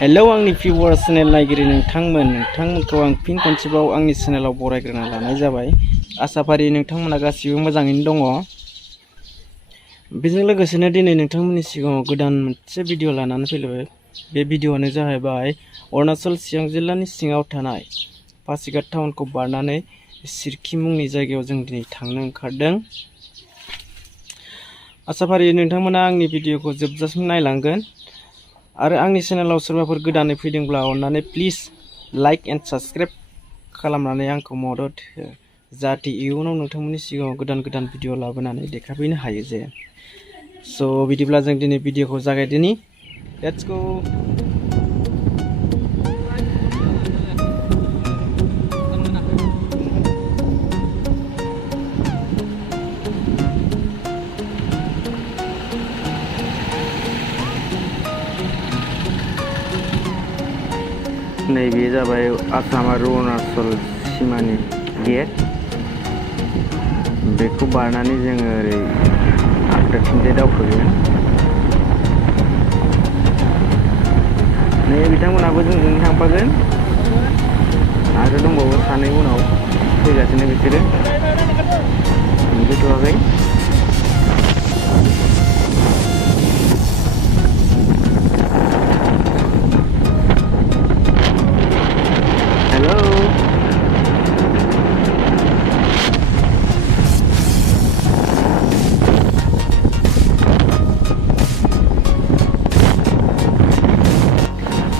Hello आंनि भिउवार्स channel नायगिरि नोंथांमोनखौ आं फिन खनसेबाव आंनि चेनेलाव बरायग्रोना लानाय जाबाय। आसाफारि नोंथांमोना गासिबो मोजाङैनो दङ। बेजों लोगोसेनो दिनै नोंथांमोननि सिगाङाव गोदान मोनसे भिडिअ लानानै फैबाय। बे भिडिअआनो जाहैबाय अरुणाचल चिरां जिल्लानि सिङाव थानाय पासिघाट टाउनखौ बारनानै सिरखि मुंनि जायगायाव जों दिनै थांनो ओंखारदों। आसाफारि नोंथांमोना आंनि भिडिअखौ जोबजासिम नायलांगोन आरो आंनि चेनेलाव सोरबाफोर गोदानै फैदोंब्ला अन्नानै प्लिज लाइक एन्ड साबस्क्राइब खालामनानै आंखौ मदद हो, जाहाथे इयुनाव नोंथांमोननि सिगाङाव गोदान भिडिअ लाबोनानै देखायफैनो हायो जे। स' बिदिब्ला जों दिनै भिडिअखौ जागायदिनि। Let's go. नैबे जाबाय आसाम आरो अरुणाचल सिमानि गेट। बेखौ बारनानै जोङो ओरै आगदाथिंजाय दावखोगोन। नै बिथांमोनाबो जोंजों थांफागोन आरो दंबावो सानै उनाव फैगासिनो बिसोरो मोनफैथ'वाखै।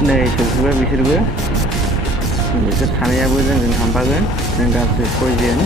नै सौफैबाय बिसोर सानैयाबो जोंजों थांफागोन। जों गासै 6 जन।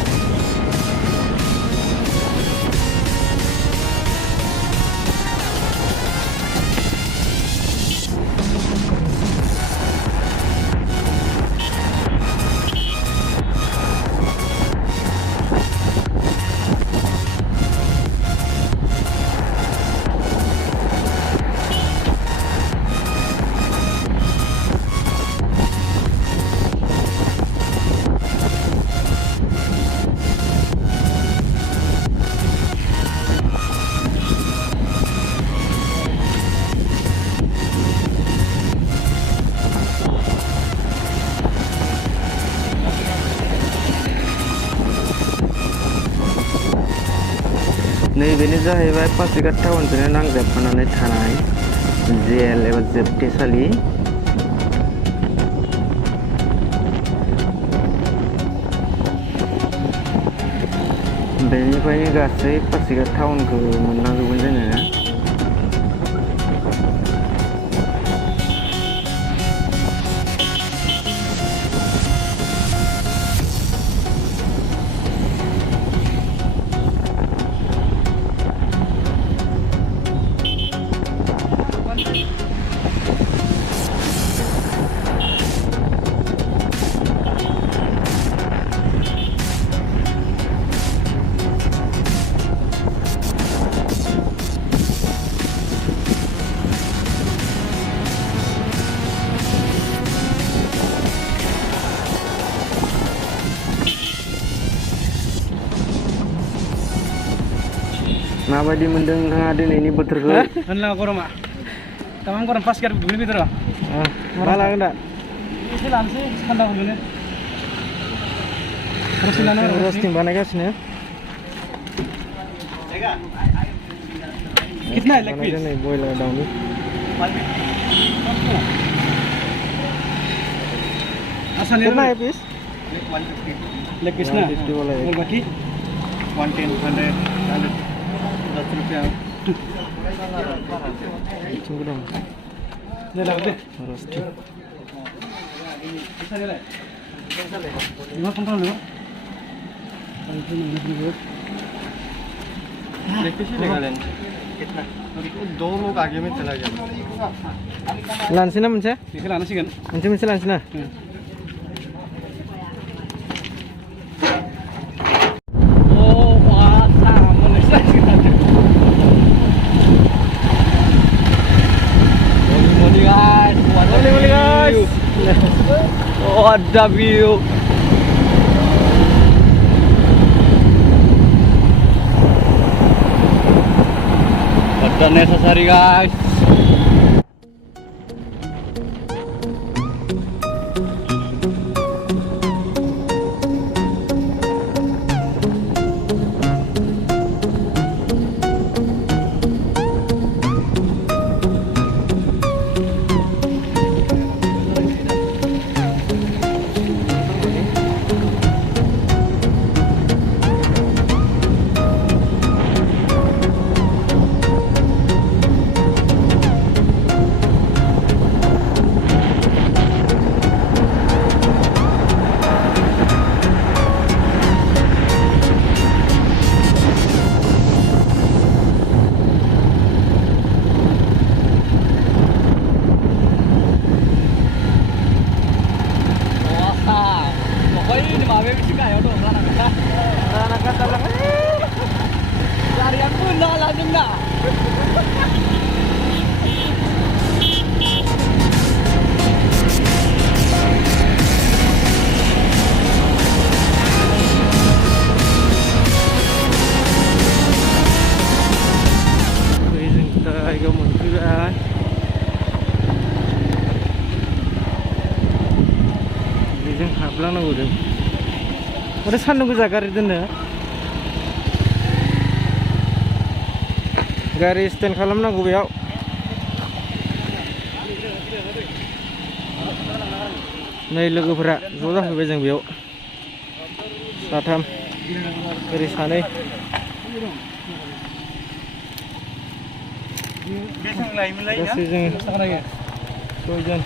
नैबेनो जाहैबाय पासिघाट टाउनजोंनो नांजाबफानानै थानाय जेल एबा जोबथेसालि। बेनिफ्रायनो गासै पासिघाट टाउनखौ मोनलांजोबगोन जोङो। माबायदि मोनदों नोंथाङा दिनैनि बोथोरखौ? होनला गरमा तमाम गरम पासिघाट दुब्लि भितराव मा लागोन दा? एसे लानोसै थान्दा मोनो। रस्टिं बानायगासिनो। कितना है लेग पीस? नै बयलार दाउनि कितना है पीस? 150 लेग पीस ना। और बाकी 110 100 10 रुपया। Tunggu dong. Ini lah deh. Roasting. Lima kontrol dulu. लेग पीस ही लेगा लेंगे। कितना? 2 लोग आगे में चला गया। लानोसै ना मोनसे? बेखौ लानांसिगोन। मोनसे लानोसै ना? What the view! What the necessary, guys! जायगायाव मोनफैबाय बेजों हाबलांनांगौ जों माथो सान्दुं गोजा गारि दोननो गारि स्टेन्ड खालामनांगौ बेयाव नै लोगोफोरा ज' जाफैबाय जों बेयाव साथाम ओरै सानै गासै जों सयजन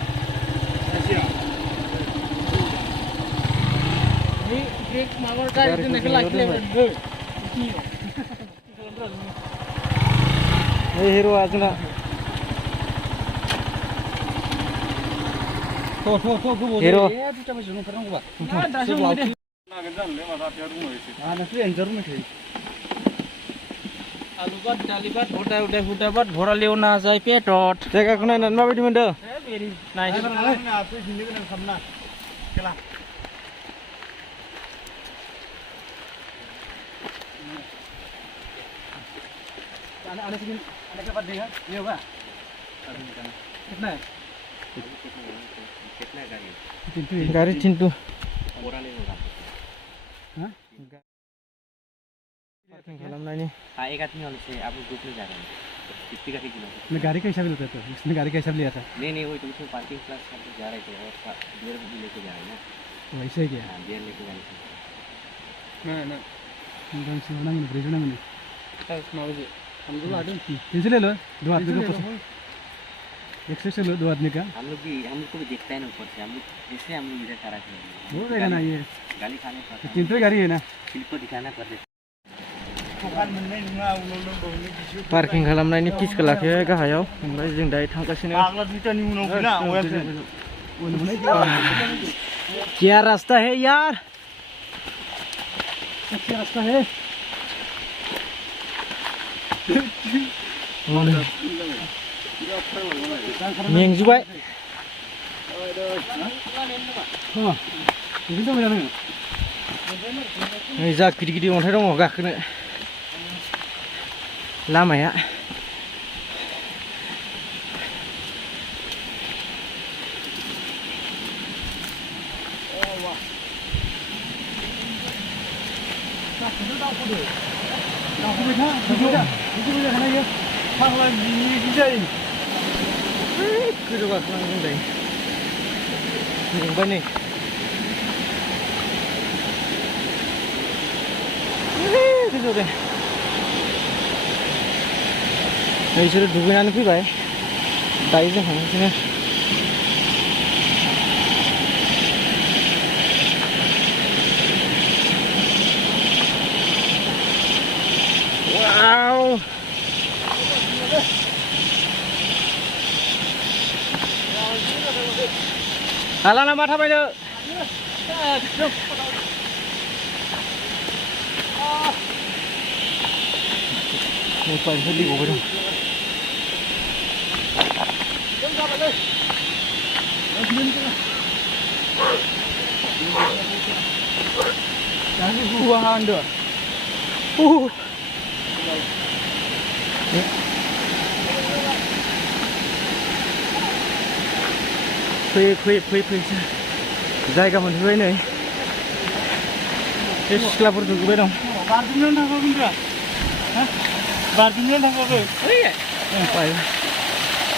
हिर'आ जोंना हिर' आलु बाद दालि बाद भटा उदाय हुदा बाद भरालियाव ना जाय पेटत जायगाखौ नायनानै माबायदि मोनदों नायस गारि चिन्टु पार्किंग खालामनायनि एक आदमी वाले से आप लोग ग्रुप में जा रहे हैं कितने का किलो मैं गाड़ी का हिसाब लेता था उसने गाड़ी का हिसाब लिया था नहीं वही तो उसमें पार्किंग प्लस सब जा रहे थे और बियर भी लेके जा रहे हैं ना वैसे ही क्या बियर लेके जा रहे थे ना एकदम से होना नहीं ब्रिज होना नहीं हम लोग आदमी तीन से ले लो दो आदमी को एक्सेस से लो दो आदमी का हम लोग को भी देखता है ना ऊपर से हम लोग जैसे हम लोग इधर सारा हो जाएगा ना ये गाली खाने पर तीन तो गाड़ी है ना शिल्प दिखाना पड़ता है पार्किं खालामनायनि फिसखौ लाखिबाय गाहायाव ओमफ्राय जों दायो थांगासिनो क्या रास्ता है यार अच्छा रास्ता है मेंजुबाय नै जा गिदिर गिदिर अन्थाइ दङ गाखोनो लामाया गोजौ गाखोनांगौ जों दायो मेंबाय नै गोजौ दे बिसोरो दुगैनानै फैबाय दायो जों थांगासिनो वाव हाला नामा थाबायनो पाइपखौ दै गबाय दं buah anda. फै जायगा मोनफैबाय नै बे सिख्लाफोर दुगैबाय दं बारजुमनानै थांखागोनब्रा बारजुमनानै थांखागोन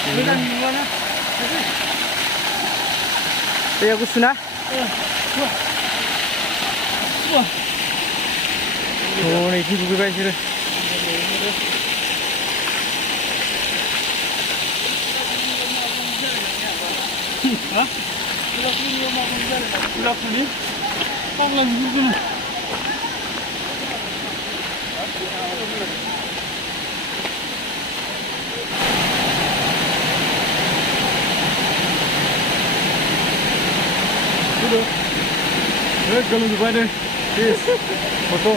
मोजां नुवाना दैया गुसुना नै इथिं दुगैबाय बिसोरो Kulakuni, panglang juga nih. Udah, kalau juga deh, foto.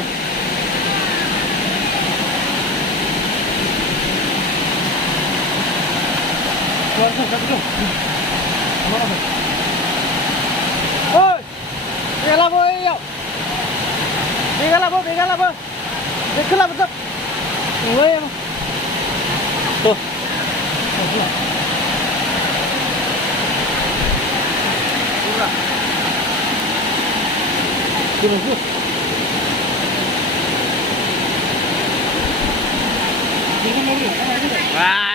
Ôi, về là bơi yêu. Về là bơi, về là bơi. Về cứ làm một giấc. Ôi em. Tuh. Turun. Wah.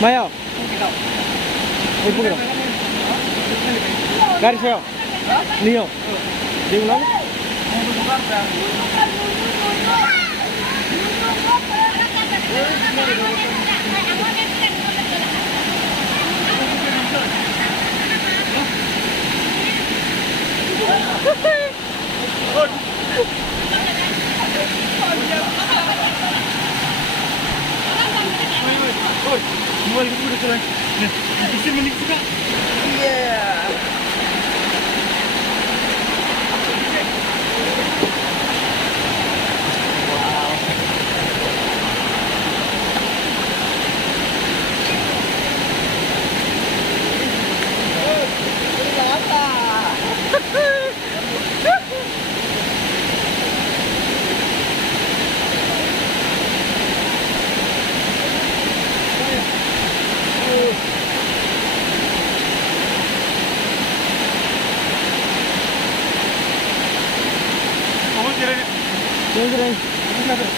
Mayo. Ibu kira. Garis saya. Nio. Di ulang.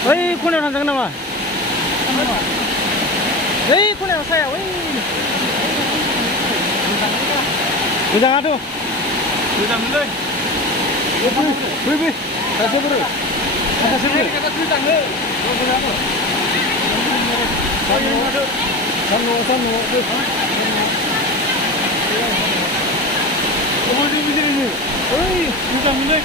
Woi, kuna nantang nama. Woi, kuna saya. Woi. Udah aduh. Udah mulai. Woi. Kasih bro. Kasih bro. Kata tulisan le. Sanu. Oh, di sini. Woi, udah mulai.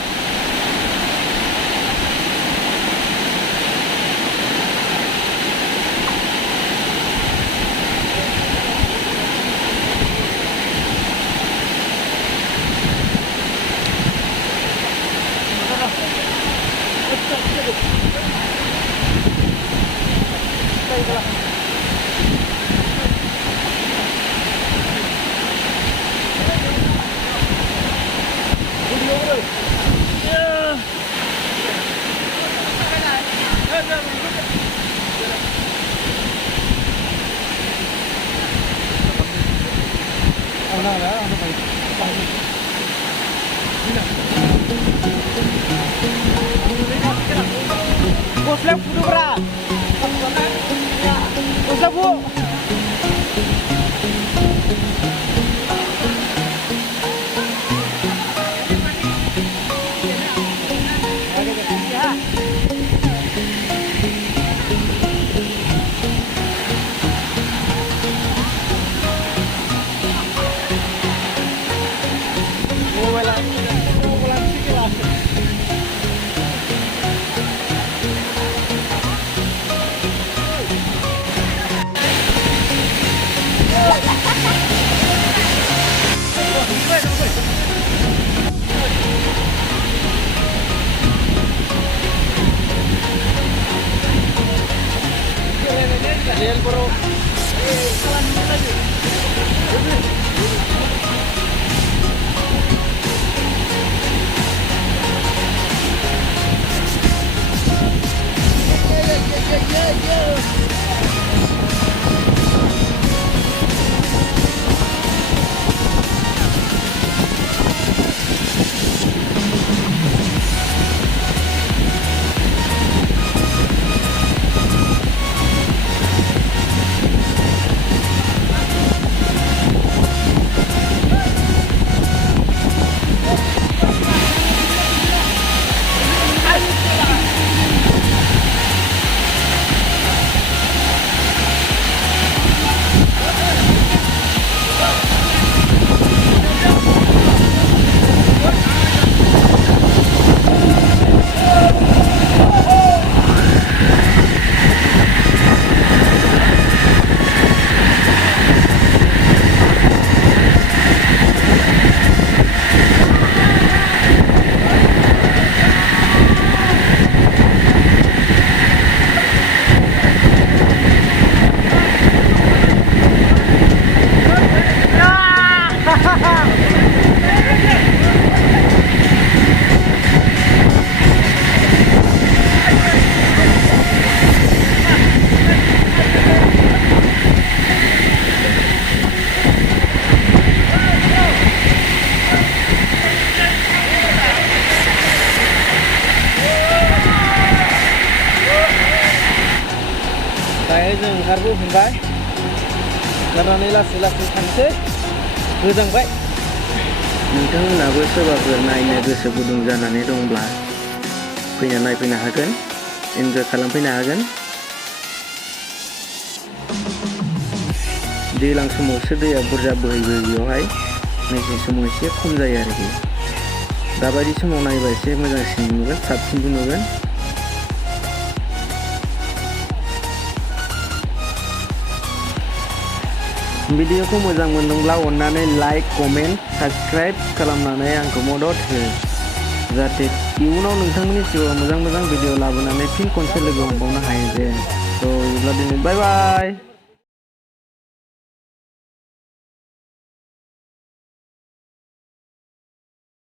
Uslap dulu bra. Uslap bu. Lihat bro. दायो जों ओंखारबोफिनबाय ओंखारनानै लासै लासै थांसै गोजांबाय नोंथांमोनाबो सोरबाफोर नायनो गोसो गुदुं जानानै दंब्ला फैना नायफैनो हागोन एन्जय खालामफैनो हागोन दैज्लां समावसो दैया बुरजा बोहैबोयो बेयावहाय मेसें समाव एसे खम जायो आरोखि दाबायदि समाव नायबा एसे मोजांसिन नुगोन साबसिनबो नुगोन भिडिअखौ मोजां मोनदोंब्ला अन्नानै लाइक कमेन्ट साबस्क्राइब खालामनानै आंखौ मदद हो जाहाथे इयुनाव नोंथांमोननि जिउआव मोजां भिडिअ लाबोनानै फिन खनसे लोगो हमबावनो हायो जे थ' बिदिब्ला दिनै बाय बाय